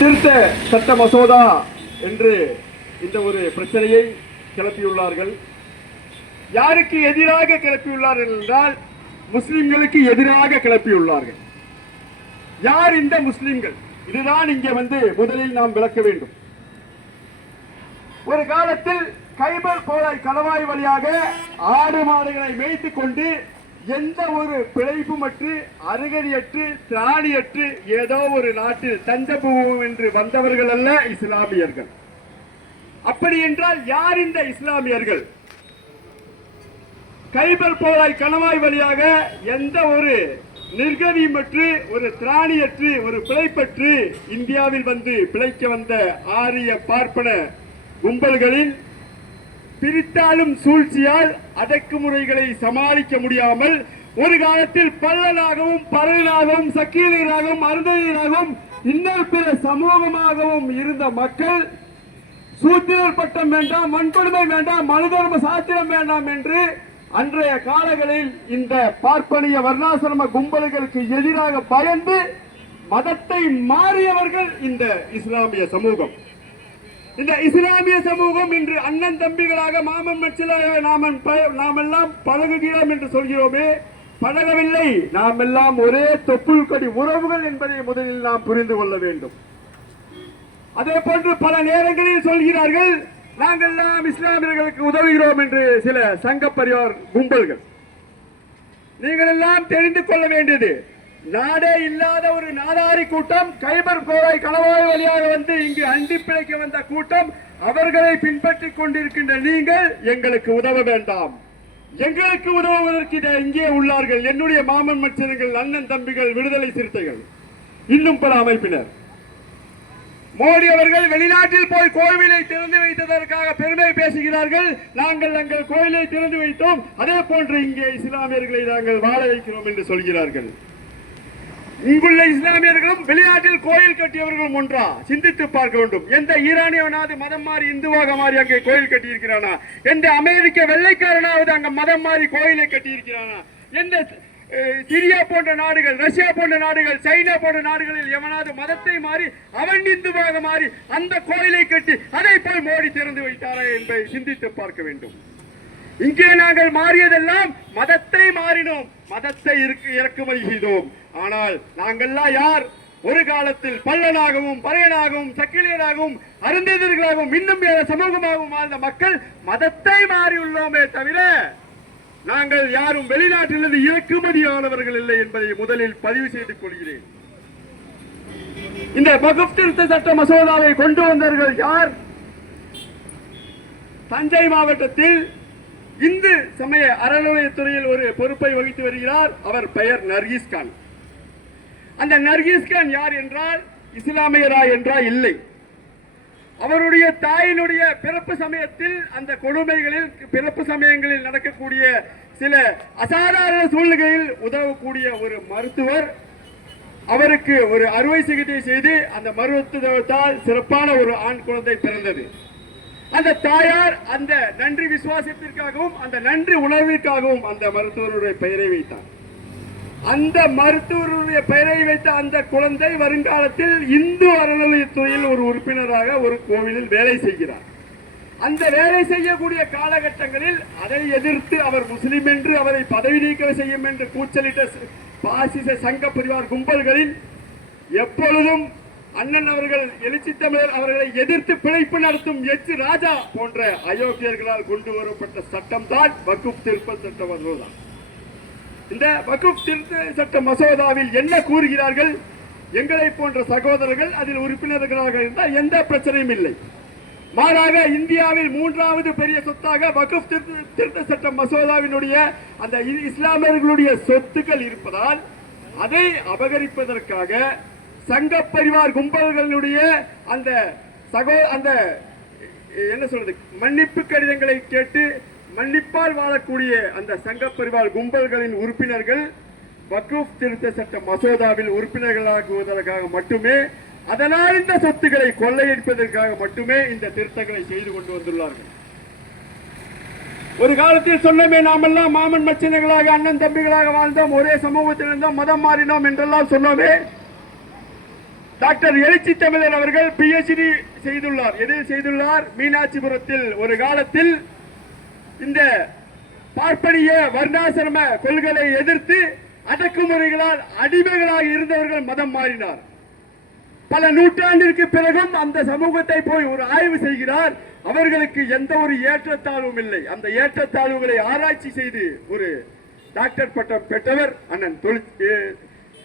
திருத்த சட்ட மசோதா என்று இந்த ஒரு பிரச்சனையை கிளப்பியுள்ளார்கள். யாருக்கு எதிராக கிளப்பியுள்ளார்கள் என்றால் முஸ்லிம்களுக்கு எதிராக கிளப்பியுள்ளார்கள். யார் இந்த முஸ்லிம்கள்? இதுதான் இங்கே முதலில் நாம் விளக்க வேண்டும். ஒரு காலத்தில் கைபர் போராய் கணவாய் வழியாக ஆடு மாடுகளை மேய்த்துக் கொண்டு எந்த ஒரு பிழைப்புமற்று அருகதையற்று திராணியற்று ஏதோ ஒரு நாட்டில் தஞ்சபூமம் என்று வந்தவர்கள் அல்ல இஸ்லாமியர்கள். அப்படி என்றால் யார் இந்த இஸ்லாமியர்கள்? கைபர் போராய் கணவாய் வழியாக எந்த ஒரு நிர்கதியமற்று ஒரு திராணியற்று ஒரு பிழைப்பற்று இந்தியாவில் பிழைக்க வந்த ஆரிய பார்ப்பன கும்பல்களின் பிரித்தாளும் சூழ்ச்சியால் அடக்குமுறைகளை சமாளிக்க முடியாமல் ஒரு காலத்தில் பல்லனாகவும் பரவனாகவும் சக்கீலராகவும் அருந்ததியராகவும் இன்னும் பிற சமூகமாகவும் இருந்த மக்கள் சூத்திரர் பட்டம் வேண்டாம், வன்கொடுமை வேண்டாம், மனுதர்ம சாஸ்திரம் வேண்டாம் என்று அன்றைய காலங்களில் இந்த பார்ப்பனிய வர்ணாசிரம கும்பல்களுக்கு எதிராக பயந்து மதத்தை மாறியவர்கள் இந்த இஸ்லாமிய சமூகம். இந்த இஸ்லாமிய சமூகம் இன்று அண்ணன் தம்பிகளாக மாமன் மச்சிலாக நாமெல்லாம் பழகுகிறோம் என்று சொல்கிறோமே, பழகவில்லை. நாம் எல்லாம் ஒரே தொப்புள் கொடி உறவுகள் என்பதை முதலில் நாம் புரிந்து கொள்ள வேண்டும். அதே போன்று பல நேரங்களில் சொல்கிறார்கள், நாங்கள் எல்லாம் இஸ்லாமியர்களுக்கு உதவுகிறோம் என்று சில சங்க பரிவார் கும்பல்கள். நீங்கள் எல்லாம் தெரிந்து கொள்ள வேண்டியது, நாடே இல்லாத ஒரு நாடாரி கூட்டம் கைபர் போராய் கணவாய் வழியாக இங்கு அண்டி பிழைக்க வந்த கூட்டம். அவர்களை பின்பற்றிக் கொண்டிருக்கின்ற நீங்கள் எங்களுக்கு உதவ வேண்டாம். எங்களுக்கு உதவுவதற்கு இங்கே உள்ளார்கள் என்னுடைய மாமன் மச்சர்கள், அண்ணன் தம்பிகள், விடுதலை சிறுத்தைகள், இன்னும் பல அமைப்பினர். மோடி அவர்கள் வெளிநாட்டில் போய் கோவிலை திறந்து வைத்ததற்காக பெருமை பேசுகிறார்கள். நாங்கள் எங்கள் கோயிலை திறந்து வைத்தோம், அதே போன்று இங்கே இஸ்லாமியர்களை நாங்கள் வாழ வைக்கிறோம் என்று சொல்கிறார்கள். இங்குள்ள இஸ்லாமியர்களும் வெளிநாட்டில் கோயில் கட்டியவர்களும் ஒன்றா? சிந்தித்து பார்க்க வேண்டும். எந்த ஈரானியவனாவது மதம் மாறி இந்துவாக மாறி அங்கே கோயில் கட்டி இருக்கிறானா? எந்த அமெரிக்க வெள்ளைக்காரனாவது அங்க மதம் மாறி கோயிலை கட்டி இருக்கிறானா? எந்த சிரியா போன்ற நாடுகள், ரஷ்யா போன்ற நாடுகள், சைனா போன்ற நாடுகளில் எவனாவது மதத்தை மாறி அவன் இந்துவாக மாறி அந்த கோயிலை கட்டி அதை போய் மோடி திறந்து வைத்தாரா என்பதை சிந்தித்து பார்க்க வேண்டும். இங்கே நாங்கள் மாறியதெல்லாம் மதத்தை மாறினோம், மதத்தை இறக்குமதி செய்தோம். ஆனால் நாங்கள்லாம் யார்? ஒரு காலத்தில் பல்லனாகவும் பறையனாகவும் சக்கிலியராகவும் அருந்ததியர்களாகவும் இன்னும் சமூகமாகவும் வாழ்ந்த மக்கள் மதத்தை மாறியுள்ளோமே தவிர நாங்கள் யாரும் வெளிநாட்டிலிருந்து இறக்குமதியானவர்கள் இல்லை என்பதை முதலில் பதிவு செய்து கொள்கிறேன். இந்த வக்ஃப் திருத்த சட்ட மசோதாவை கொண்டு வந்தவர்கள் யார்? தஞ்சை மாவட்டத்தில் இந்து சமய அறநிலையத்துறையில் ஒரு பொறுப்பை வகித்து வருகிறார். அவர் பெயர் நர்கீஸ் கான். அந்த நர்கீஸ் கான் யார் என்றால் இஸ்லாமியரா என்றால் இல்லை. அவருடைய தாயினுடைய பிறப்பு சமயத்தில் அந்த கொடுமைகளில் பிறப்பு சமயங்களில் நடக்கக்கூடிய சில அசாதாரண சூழ்நிலைகளில் உதவக்கூடிய ஒரு மருத்துவர். அவருக்கு ஒரு அறுவை சிகிச்சை செய்து அந்த மருத்துவத்தால் சிறப்பான ஒரு ஆண் குழந்தை பிறந்தது. அந்த தாயார் அந்த நன்றி விசுவாசத்திற்காகவும் அந்த நன்றி உணர்விற்காகவும் அந்த மருத்துவருடைய பெயரை வைத்தார். அந்த மருத்துவருடைய பெயரை வைத்த அந்த குழந்தை வருங்காலத்தில் இந்து அறநிலையத்துறையில் ஒரு உறுப்பினராக ஒரு கோவிலில் வேலை செய்கிறார். அந்த வேலை செய்யக்கூடிய காலகட்டங்களில் அதை எதிர்த்து அவர் முஸ்லிம் என்று அவரை பதவி நீக்கம் செய்யும் என்று கூச்சலிட்ட பாசிச சங்க பரிவார் கும்பல்களில் எப்பொழுதும் அண்ணன் அவர்கள் எழுச்சி தமிழர் அவர்களை எதிர்த்து பிழைப்பு நடத்தும் எச் ராஜா போன்ற அயோக்கியர்களால் கொண்டு வரப்பட்ட சட்டம் தான் வக்ஃப் திருத்த சட்ட மசோதா. இந்த வக்ஃப் திருத்த சட்ட மசோதாவில் என்ன கூறுகிறார்கள்? எங்களை போன்ற சகோதரர்கள் அதில் உறுப்பினர்களாக இருந்தால் எந்த பிரச்சனையும் இல்லை. மாறாக இந்தியாவில் மூன்றாவது பெரிய சொத்தாக வக்ஃப் திருத்த சட்ட மசோதாவினுடைய அந்த இஸ்லாமியர்களுடைய சொத்துக்கள் இருப்பதால் அதை அபகரிப்பதற்காக சங்க பரிவார் கும்பல்களுடைய அந்த என்ன சொல்றது மன்னிப்பு கடிதங்களை கேட்டு மன்னிப்பால் வாழக்கூடிய அந்த சங்க பரிவார் கும்பல்களின் உறுப்பினர்கள் வக்ஃப் திருத்த சட்ட மசோதாவில் உறுப்பினர்களாகுவதற்காக மட்டுமே, அதனால் இந்த சொத்துக்களை கொள்ளையடிப்பதற்காக மட்டுமே இந்த திருத்தங்களை செய்து கொண்டு வந்துள்ளார்கள். ஒரு காலத்தில் சொன்னமே, நாமெல்லாம் மாமன் மச்சினர்களாக அண்ணன் தம்பிகளாக வாழ்ந்தோம், ஒரே சமூகத்தில் இருந்தோம், மதம் மாறினோம் என்றெல்லாம் சொன்னோமே. டாக்டர் எழுச்சி தமிழர் அவர்கள் PhD செய்துள்ளார். எதில் செய்துள்ளார்? மீனாட்சிபுரத்தில். ஒரு காலத்தில் இந்த பார்ப்பனிய வர்ணாசிரம கொள்கைகளை எதிர்த்து அடக்குமுறைகளால் அடிமைகளாக இருந்தவர்கள் மதம் மாறினார். பல நூற்றாண்டிற்கு பிறகும் அந்த சமூகத்தை போய் ஒரு ஆய்வு செய்கிறார். அவர்களுக்கு எந்த ஒரு ஏற்றத்தாழ்வும் இல்லை. அந்த ஏற்றத்தாழ்வுகளை ஆராய்ச்சி செய்து ஒரு டாக்டர் பட்டம் பெற்றவர் அண்ணன்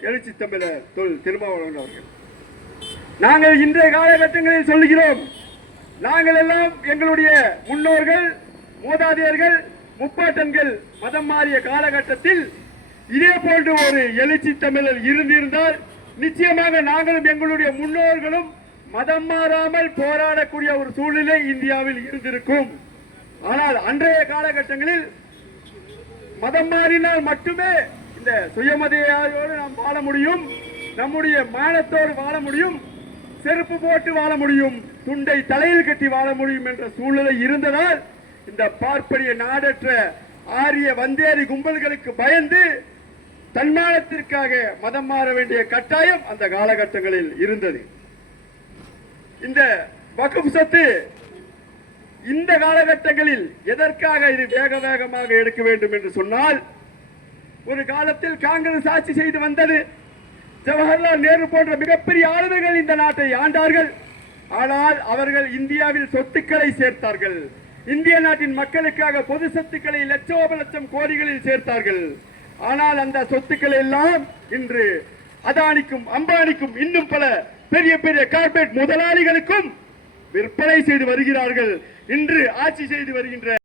எழுச்சி தமிழர் திருமாவளவன் அவர்கள். நாங்கள் இன்றைய காலகட்டங்களில் சொல்லுகிறோம், நாங்கள் எல்லாம் எங்களுடைய முன்னோர்கள், மூதாதையர்கள், முப்பாட்டன்கள் மதம் மாறிய காலகட்டத்தில் இதே போன்று ஒரு எழுச்சி தமிழர் இருந்திருந்தால் நிச்சயமாக நாங்களும் எங்களுடைய முன்னோர்களும் மதம் மாறாமல் போராடக்கூடிய ஒரு சூழ்நிலை இந்தியாவில் இருந்திருக்கும். ஆனால் அன்றைய காலகட்டங்களில் மதம் மாறினால் மட்டுமே இந்த சுயமதையோடு நாம் வாழ முடியும், நம்முடைய மானத்தோடு வாழ முடியும், செருப்பு போட்டு வாழ முடியும், துண்டை தலையில் கட்டி வாழ முடியும் என்ற சூழ்நிலை இருந்ததால் இந்த பார்ப்பனிய நாடற்ற ஆரிய வந்தேரி கும்பல்களுக்கு பயந்து தன்மானத்திற்காக மதம் மாற வேண்டிய கட்டாயம் அந்த காலகட்டங்களில் இருந்தது. இந்த வக்ஃப் சொத்து இந்த காலகட்டங்களில் எதற்காக இது வேக வேகமாக எடுக்க வேண்டும் என்று சொன்னால், ஒரு காலத்தில் காங்கிரஸ் ஆட்சி செய்து வந்தது. ஜவஹர்லால் நேரு போன்ற மிகப்பெரிய ஆளுநர்கள் இந்த நாட்டை ஆண்டார்கள். ஆனால் அவர்கள் இந்தியாவில் சொத்துக்களை சேர்த்தார்கள். இந்திய நாட்டின் மக்களுக்காக பொது சொத்துக்களை லட்சோப லட்சம் கோடிகளில் சேர்த்தார்கள். ஆனால் அந்த சொத்துக்களை எல்லாம் இன்று அதானிக்கும் அம்பானிக்கும் இன்னும் பல பெரிய பெரிய கார்ப்பரேட் முதலாளிகளுக்கும் விற்பனை செய்து வருகிறார்கள். இன்று ஆட்சி செய்து வருகின்ற